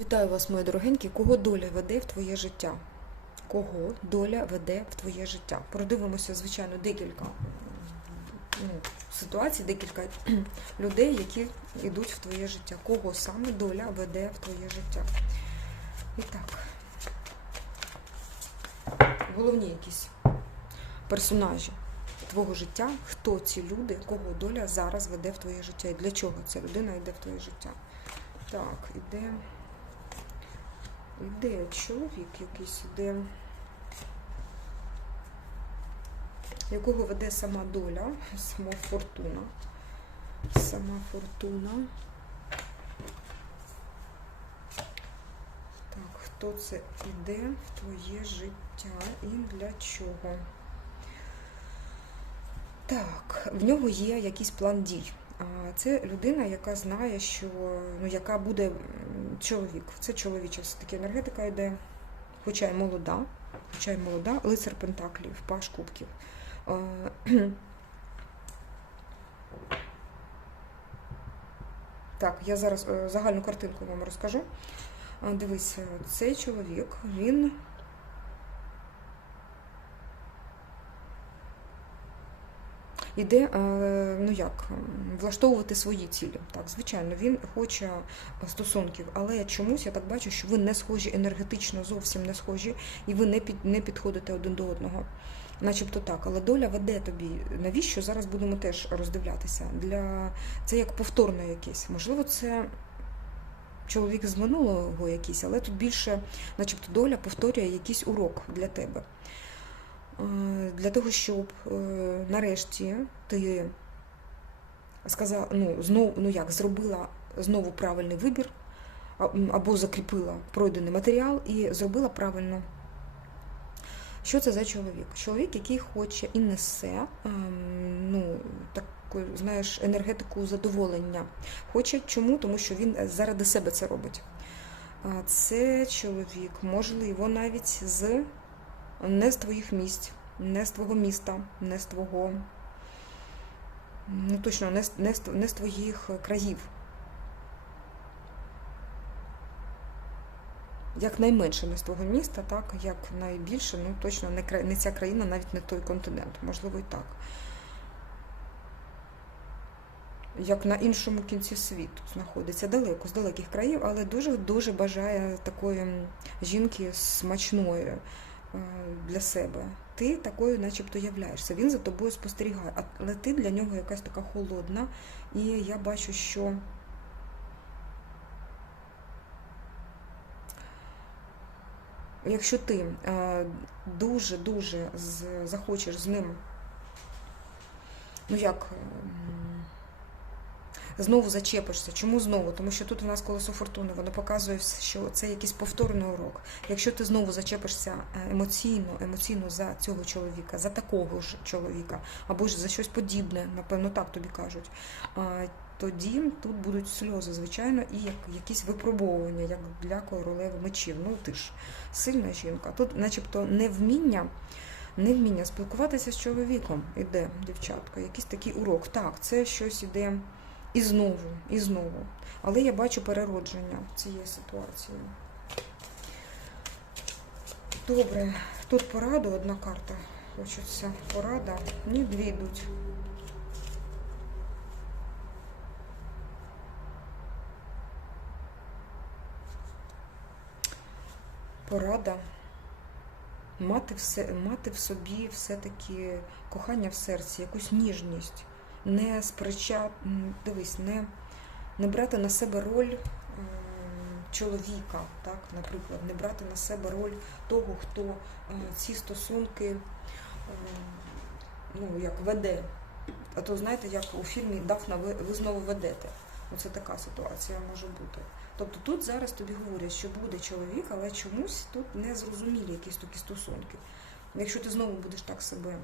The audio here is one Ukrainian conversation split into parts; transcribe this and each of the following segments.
Вітаю вас, мої дорогенькі. Кого доля веде в твоє життя? Кого доля веде в твоє життя? Продивимося, звичайно, декілька ситуацій, декілька людей, які йдуть в твоє життя. Кого саме доля веде в твоє життя? І так, головні якісь персонажі твого життя. Хто ці люди, кого доля зараз веде в твоє життя? І для чого ця людина йде в твоє життя? Так, іде чоловік якийсь, іде, якого веде сама доля, сама фортуна. Сама фортуна. Так, хто це іде в твоє життя і для чого? Так, в нього є якийсь план дій. Це людина, яка знає, що, яка буде чоловік. Це чоловіча все-таки енергетика йде, хоча й молода, лицар пентаклів, паж кубків. Так, я зараз загальну картинку вам розкажу. Дивись, цей чоловік, він іде, влаштовувати свої цілі. Так, звичайно, він хоче стосунків, але чомусь я так бачу, що ви не схожі енергетично, зовсім не схожі, і ви не підходите один до одного. Начебто так, але доля веде тобі. Навіщо? Зараз будемо теж роздивлятися. Це як повторне якесь. Можливо, це чоловік з минулого якийсь, але тут більше, начебто, доля повторює якийсь урок для тебе. Для того, щоб нарешті ти зробила знову правильний вибір, або закріпила пройдений матеріал і зробила правильно. Що це за чоловік? Чоловік, який хоче і несе, таку, знаєш, енергетику задоволення. Хоче чому? Тому що він заради себе це робить. Це чоловік, можливо, навіть не з твоїх місць, не з твого міста, не з твого, точно, не з твоїх країв. Як найменше не з твого міста, так, як найбільше, точно не ця країна, навіть не той континент, можливо і так. Як на іншому кінці світу знаходиться, далеко, з далеких країв, але дуже-дуже бажає такої жінки смачної для себе. Ти такою начебто являєшся, він за тобою спостерігає, але ти для нього якась така холодна, і я бачу, що якщо ти дуже-дуже захочеш з ним, знову зачепишся. Чому знову? Тому що тут у нас колесо фортуни, воно показує, що це якийсь повторний урок. Якщо ти знову зачепишся емоційно за цього чоловіка, за такого ж чоловіка, або ж за щось подібне, напевно, так тобі кажуть, тоді тут будуть сльози, звичайно, і якісь випробовування, як для королеви мечів. Ти ж сильна жінка. Тут начебто невміння спілкуватися з чоловіком іде, дівчатка, якийсь такий урок. Так, це щось іде і знову. Але я бачу переродження цієї ситуації. Добре, тут пораду, одна карта. Хочеться порада. Ні, дві йдуть. Порада. Мати в собі все-таки кохання в серці, якусь ніжність. Не брати на себе роль чоловіка, так, наприклад, не брати на себе роль того, хто ці стосунки веде. А то, знаєте, як у фільмі «Дафна, ви знову ведете». Оце така ситуація може бути. Тобто тут зараз тобі говорять, що буде чоловік, але чомусь тут незрозумілі якісь такі стосунки. Якщо ти знову будеш так себе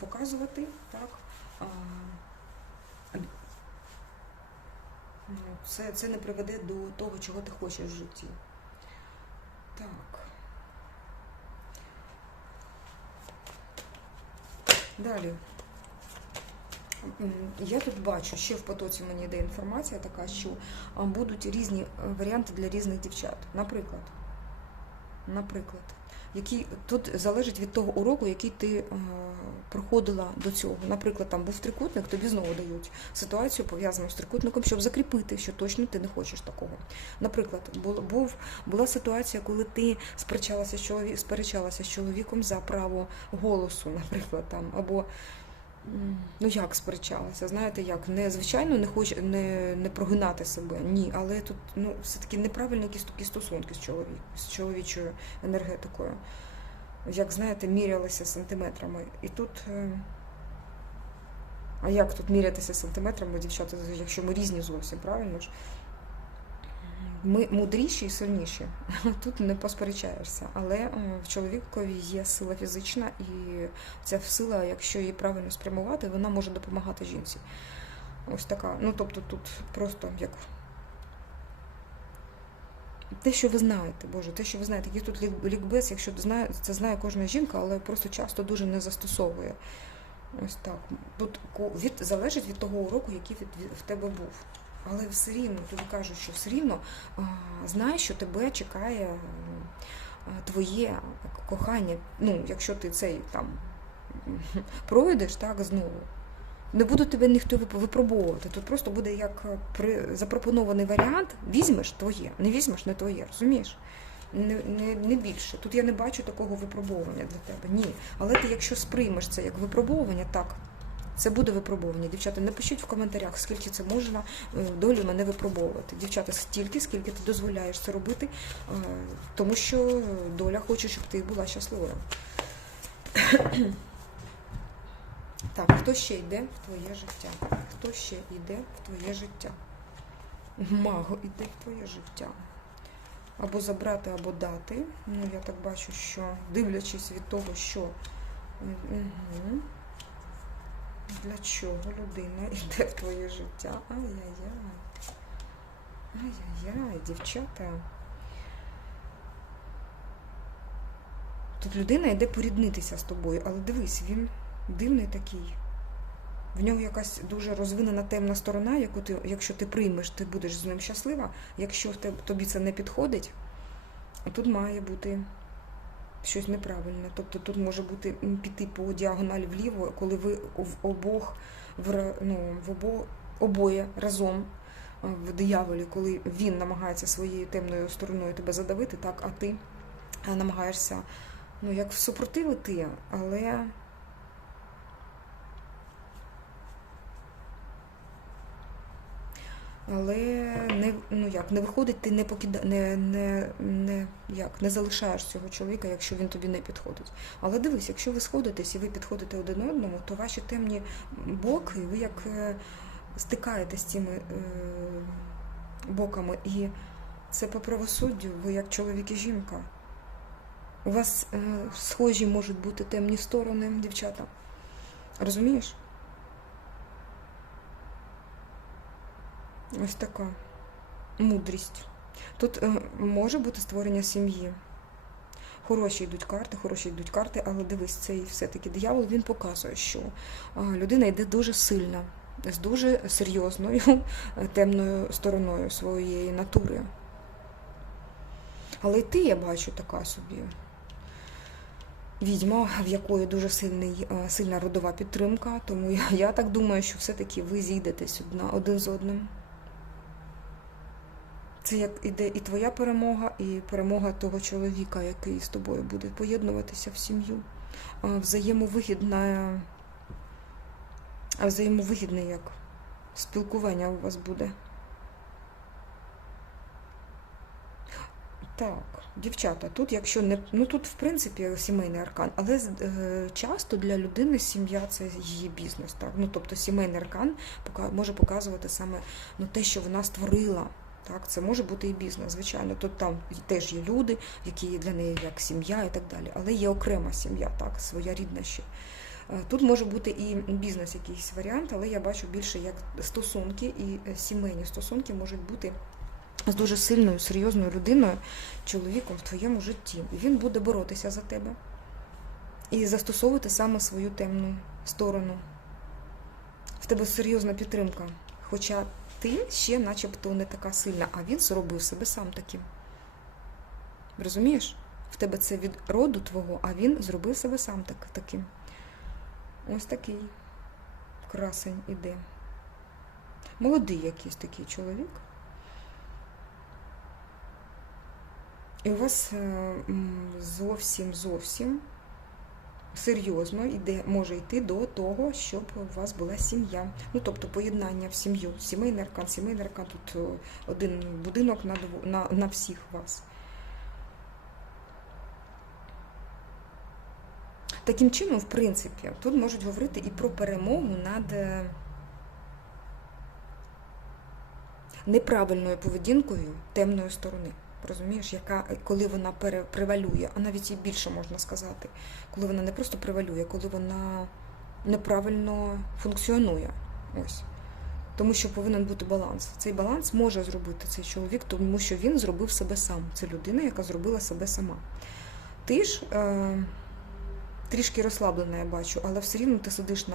показувати, так, це не приведе до того, чого ти хочеш в житті. Так. Далі. Я тут бачу, ще в потоці мені йде інформація така, що будуть різні варіанти для різних дівчат. Наприклад, який тут залежить від того уроку, який ти проходила до цього. Наприклад, там був трикутник, тобі знову дають ситуацію, пов'язану з трикутником, щоб закріпити, що точно ти не хочеш такого. Наприклад, була ситуація, коли ти сперечалася з чоловіком за право голосу, наприклад, там, або ну як сперечалася, знаєте, як звичайно не прогинати себе, ні, але тут все-таки неправильні якісь такі стосунки з чоловічою енергетикою, як, знаєте, мірялися сантиметрами. І тут, а як тут мірятися сантиметрами, дівчата, якщо ми різні зовсім, правильно ж? Ми мудріші і сильніші, тут не посперечаєшся, але в чоловікові є сила фізична, і ця сила, якщо її правильно спрямувати, вона може допомагати жінці. Ось така, тобто тут просто як те, що ви знаєте, Боже, те, що ви знаєте, який тут лікбез, якщо це знає кожна жінка, але просто часто дуже не застосовує. Ось так. Тут залежить від того уроку, який в тебе був. Але все рівно, тобі кажуть, що все рівно знай, що тебе чекає твоє кохання. Якщо ти цей там пройдеш, так, знову. Не буде тебе ніхто випробовувати. Тут просто буде як запропонований варіант, візьмеш твоє, не візьмеш не твоє, розумієш? Не більше. Тут я не бачу такого випробовування для тебе, ні. Але ти, якщо сприймеш це як випробовування, так, це буде випробування. Дівчата, напишіть в коментарях, скільки це можна долі мене випробовувати. Дівчата, стільки, скільки ти дозволяєш це робити, тому що доля хоче, щоб ти була щасливою. Так, хто ще йде в твоє життя? Хто ще йде в твоє життя? Маго йде в твоє життя. Або забрати, або дати. Я так бачу, що дивлячись від того, що... Для чого людина йде в твоє життя? Ай-яй-яй. Ай-яй-яй, дівчата. Тут людина йде поріднитися з тобою, але дивись, він дивний такий. В нього якась дуже розвинена темна сторона, яку ти, якщо ти приймеш, ти будеш з ним щаслива. Якщо тобі це не підходить, тут має бути щось неправильне. Тобто тут може бути піти по діагоналі вліво, коли ви обоє разом в дияволі, коли він намагається своєю темною стороною тебе задавити, так, а ти намагаєшся, як супротивити, але не виходить, ти не залишаєш цього чоловіка, якщо він тобі не підходить. Але дивись, якщо ви сходитесь і ви підходите один одному, то ваші темні боки, ви як стикаєтесь з цими боками, і це по правосуддю, ви як чоловік і жінка. У вас схожі можуть бути темні сторони, дівчата. Розумієш? Ось така мудрість. Тут може бути створення сім'ї. Хороші йдуть карти, але дивись, цей все-таки диявол, він показує, що людина йде дуже сильна, з дуже серйозною темною стороною своєї натури. Але й ти, я бачу, така собі відьма, в якої дуже сильна родова підтримка, тому я так думаю, що все-таки ви зійдетесь один з одним. Це як іде і твоя перемога, і перемога того чоловіка, який з тобою буде поєднуватися в сім'ю. Взаємовигідне як спілкування у вас буде. Так, дівчата, тут якщо не... тут, в принципі, сімейний аркан, але часто для людини сім'я – це її бізнес. Так? Тобто сімейний аркан може показувати саме те, що вона створила. Так, це може бути і бізнес, звичайно. Тут там теж є люди, які для неї як сім'я і так далі. Але є окрема сім'я, так, своя рідна ще. Тут може бути і бізнес якийсь варіант, але я бачу більше як стосунки, і сімейні стосунки можуть бути з дуже сильною, серйозною людиною, чоловіком в твоєму житті. І він буде боротися за тебе і застосовувати саме свою темну сторону. В тебе серйозна підтримка. Хоча ти ще начебто не така сильна, а він зробив себе сам таким. Розумієш? В тебе це від роду твого, а він зробив себе сам таким. Ось такий красень іде. Молодий якийсь такий чоловік. І у вас зовсім серйозно може йти до того, щоб у вас була сім'я. Ну, тобто поєднання в сім'ю. Сімейний аркан, тут один будинок на всіх вас. Таким чином, в принципі, тут можуть говорити і про перемогу над неправильною поведінкою темної сторони. Розумієш, яка, коли вона превалює, а навіть і більше можна сказати, коли вона не просто превалює, коли вона неправильно функціонує. Ось. Тому що повинен бути баланс. Цей баланс може зробити цей чоловік, тому що він зробив себе сам. Це людина, яка зробила себе сама. Ти ж трішки розслаблена, я бачу, але все рівно ти сидиш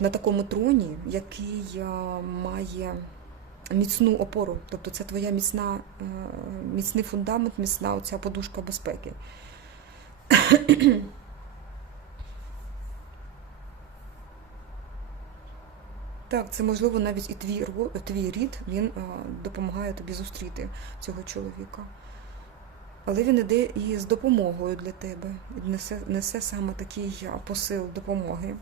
на такому троні, який має міцну опору. Тобто це твоя міцний фундамент, міцна оця подушка безпеки. Так, це можливо навіть і твій рід, він допомагає тобі зустріти цього чоловіка. Але він іде і з допомогою для тебе, несе саме такий посил допомоги.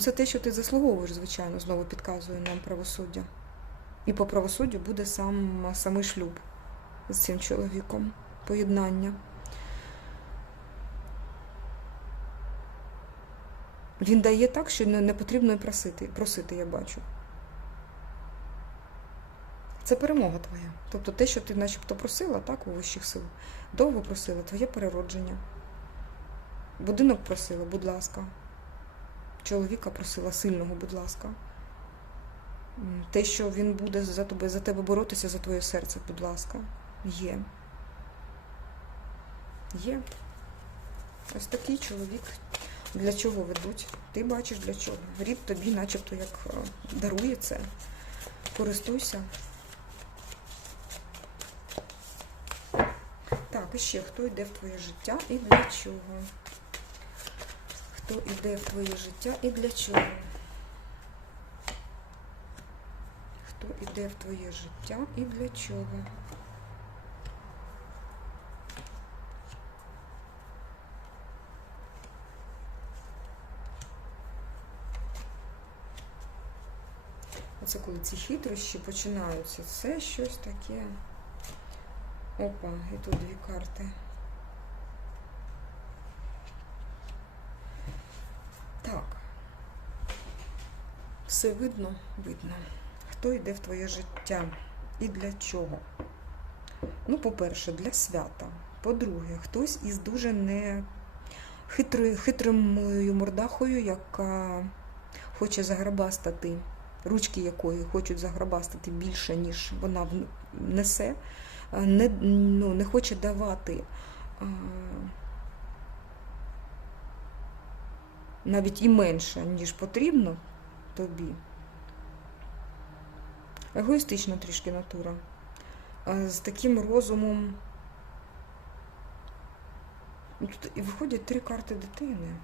Це те, що ти заслуговуєш, звичайно, знову підказує нам правосуддя. І по правосуддю буде самий шлюб з цим чоловіком, поєднання. Він дає так, що не потрібно і просити, я бачу. Це перемога твоя. Тобто те, що ти начебто просила, так, у вищих сил, довго просила, твоє переродження. Будинок просила, будь ласка. Чоловіка просила сильного, будь ласка. Те, що він буде за тебе боротися, за твоє серце, будь ласка. Є. Є. Ось такий чоловік. Для чого ведуть? Ти бачиш для чого. Рід тобі начебто як дарує це. Користуйся. Так, і ще, хто йде в твоє життя і для чого? Хто йде в твоє життя і для чого? Хто йде в твоє життя і для чого? Оце коли ці хитрощі починаються, це щось таке. Опа, і тут дві карти. Так. Все видно? Видно. Хто йде в твоє життя і для чого? Ну, по-перше, для свята. По-друге, хтось із дуже хитрою мордахою, яка хоче заграбастати, ручки якої хочуть заграбастати більше, ніж вона несе, не хоче давати навіть і менше, ніж потрібно тобі. Егоїстична трішки натура. З таким розумом. Тут і виходять 3 карти дитини.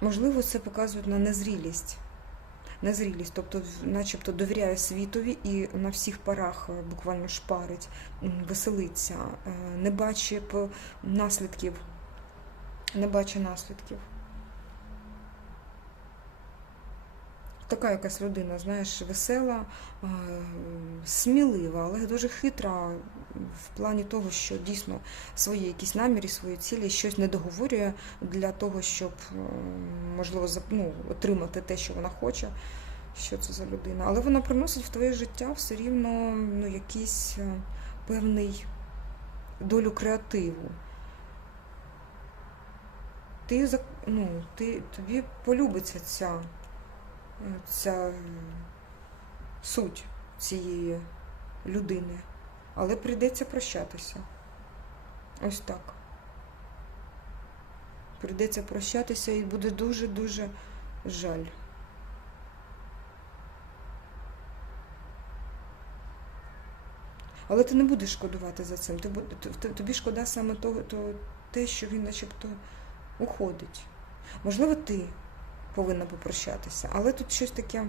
Можливо, це показує на незрілість. Незрілість, тобто начебто довіряє світові і на всіх парах буквально шпарить, веселиться, не бачить наслідків. Не бачить наслідків. Така якась людина, знаєш, весела, смілива, але дуже хитра в плані того, що дійсно свої якісь наміри, свої цілі, щось не договорює для того, щоб, можливо, отримати те, що вона хоче. Що це за людина? Але вона приносить в твоє життя все рівно якийсь певний долю креативу. Тобі полюбиться ця суть цієї людини. Але прийдеться прощатися. Ось так. Прийдеться прощатися і буде дуже-дуже жаль. Але ти не будеш шкодувати за цим. Тобі шкода саме те, що він начебто уходить. Можливо, ти повинна попрощатися, але тут щось таке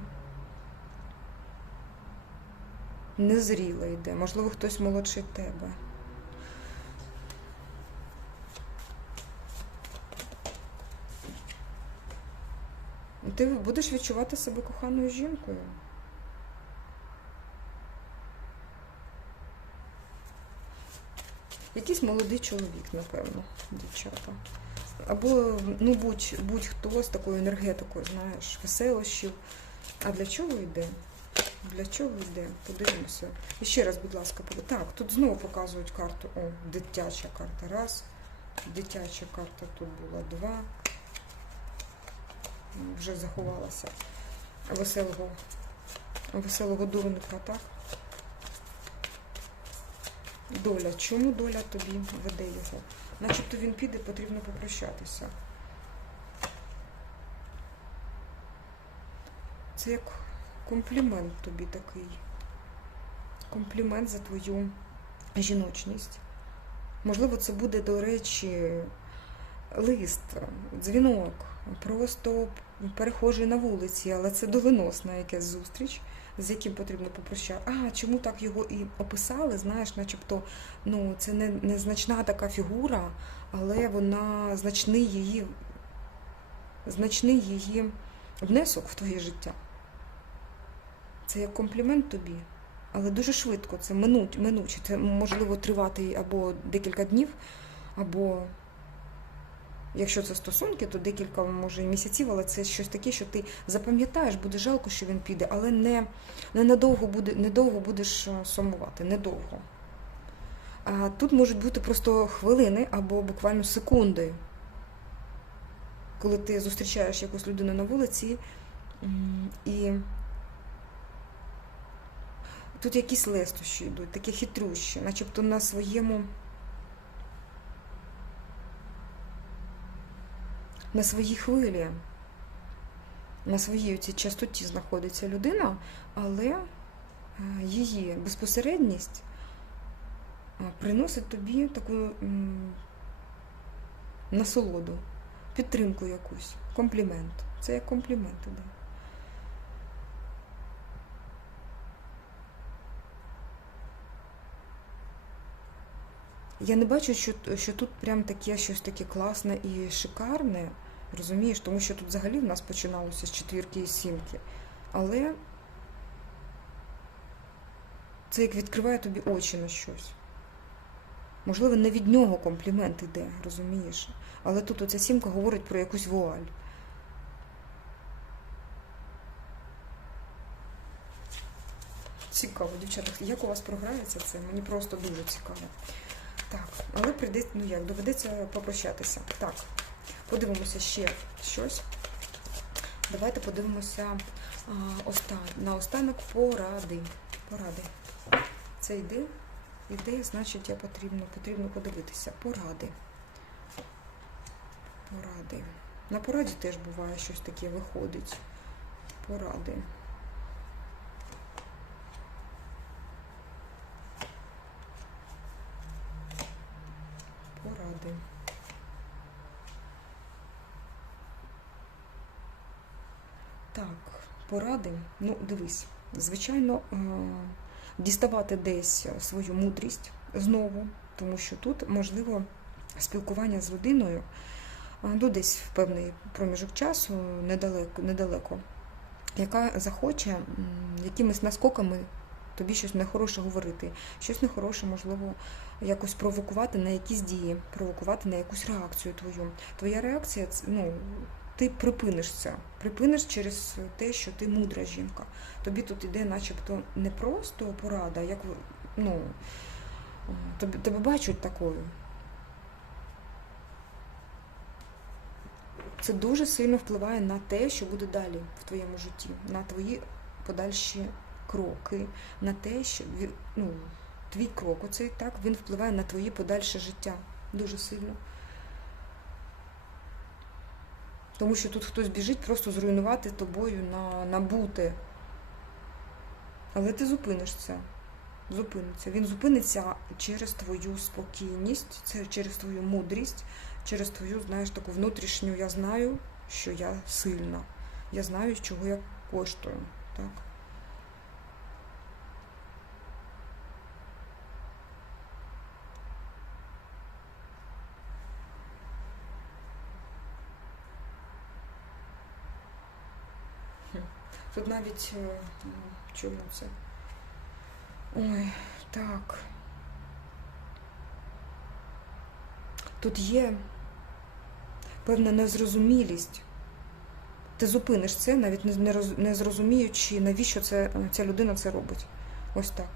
незріле йде. Можливо, хтось молодший тебе. Ти будеш відчувати себе коханою жінкою. Якийсь молодий чоловік, напевно, дівчата. Або, ну, будь-хто з такою енергетикою, знаєш, веселощів. А для чого йде? Для чого йде? Подивимося. І ще раз, будь ласка, так, тут знову показують карту. О, дитяча карта. Раз. Дитяча карта тут була. Два. Вже заховалася. Веселого дурника, так? Доля. Чому доля тобі веде його? Начебто він піде, потрібно попрощатися. Це як комплімент тобі такий. Комплімент за твою жіночність. Можливо, це буде, до речі, лист, дзвінок, просто перехожий на вулиці, але це доленосна якась зустріч, з яким потрібно попрощати. Чому так його і описали, знаєш, начебто, ну, це не незначна така фігура, але вона значний її внесок в твоє життя. Це як комплімент тобі, але дуже швидко, це минуче, це можливо тривати або декілька днів, або, якщо це стосунки, то декілька, може, місяців, але це щось таке, що ти запам'ятаєш, буде жалко, що він піде, але недовго будеш сумувати, недовго. А тут можуть бути просто хвилини або буквально секунди, коли ти зустрічаєш якусь людину на вулиці, і тут якісь лестощі йдуть, такі хитрющі, начебто на своїй хвилі, на своїй цій частоті знаходиться людина, але її безпосередність приносить тобі таку насолоду, підтримку якусь, комплімент. Це як комплімент іде. Я не бачу, що тут прям таке щось таке класне і шикарне, розумієш, тому що тут взагалі в нас починалося з четвірки і сімки. Але це як відкриває тобі очі на щось. Можливо, не від нього комплімент іде, розумієш? Але тут оця сімка говорить про якусь вуаль. Цікаво, дівчата, як у вас програється це? Мені просто дуже цікаво. Так, але доведеться попрощатися. Так, подивимося ще щось. Давайте подивимося наостанок поради. Це йде, значить, потрібно подивитися. Поради. На пораді теж буває щось таке виходить. Поради. Так, поради. Ну, дивись, звичайно, діставати десь свою мудрість знову, тому що тут, можливо, спілкування з людиною, ну, десь в певний проміжок часу, недалеко, яка захоче якимись наскоками тобі щось нехороше говорити, щось нехороше, можливо, якось провокувати на якісь дії, провокувати на якусь реакцію твою. Твоя реакція, ну, ти припиниш це. Припиниш через те, що ти мудра жінка. Тобі тут іде начебто не просто порада, як, ну, тебе бачать такою. Це дуже сильно впливає на те, що буде далі в твоєму житті, на твої подальші кроки на те, що твій крок, оцей так, він впливає на твоє подальше життя дуже сильно. Тому що тут хтось біжить просто зруйнувати тобою набуте. Але ти зупинишся. Зупиниться. Він зупиниться через твою спокійність, це через твою мудрість, через твою, знаєш, таку внутрішню, я знаю, що я сильна. Я знаю, чого я коштую. Так? Тут навіть, чому це? Ой, так. Тут є певна незрозумілість. Ти зупиниш це, навіть не зрозуміючи, навіщо ця людина це робить. Ось так.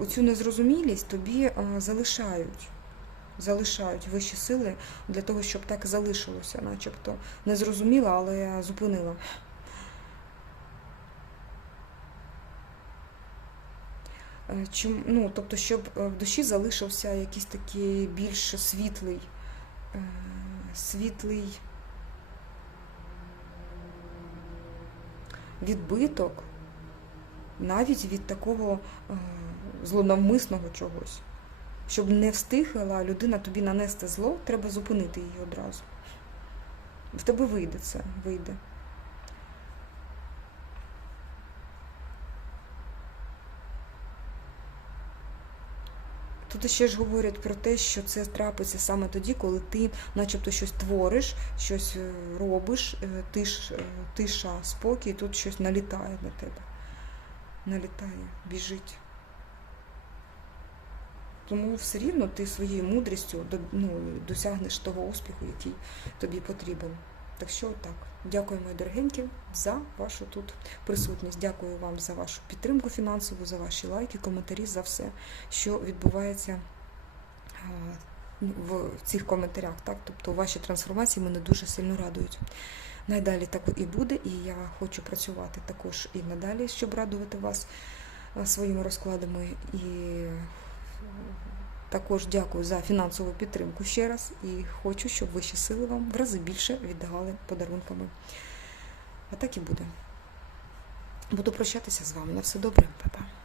Оцю незрозумілість тобі залишають вищі сили для того, щоб так залишилося, начебто. Не зрозуміла, але я зупинила. Тобто, щоб в душі залишився якийсь такий більш світлий відбиток, навіть від такого злонавмисного чогось. Щоб не встигла людина тобі нанести зло, треба зупинити її одразу. В тебе вийде це, вийде. Тут ще ж говорять про те, що це трапиться саме тоді, коли ти начебто щось твориш, щось робиш, тиша, спокій, тут щось налітає на тебе. Налітає, біжить. Тому все рівно ти своєю мудрістю досягнеш того успіху, який тобі потрібен. Так що так. Дякую, мої дорогенькі, за вашу тут присутність. Дякую вам за вашу підтримку фінансову, за ваші лайки, коментарі, за все, що відбувається в цих коментарях. Так? Тобто ваші трансформації мене дуже сильно радують. Найдалі так і буде, і я хочу працювати також і надалі, щоб радувати вас своїми розкладами. І також дякую за фінансову підтримку ще раз. І хочу, щоб вищі сили вам в рази більше віддавали подарунками. А так і буде. Буду прощатися з вами. На все добре. Па-па.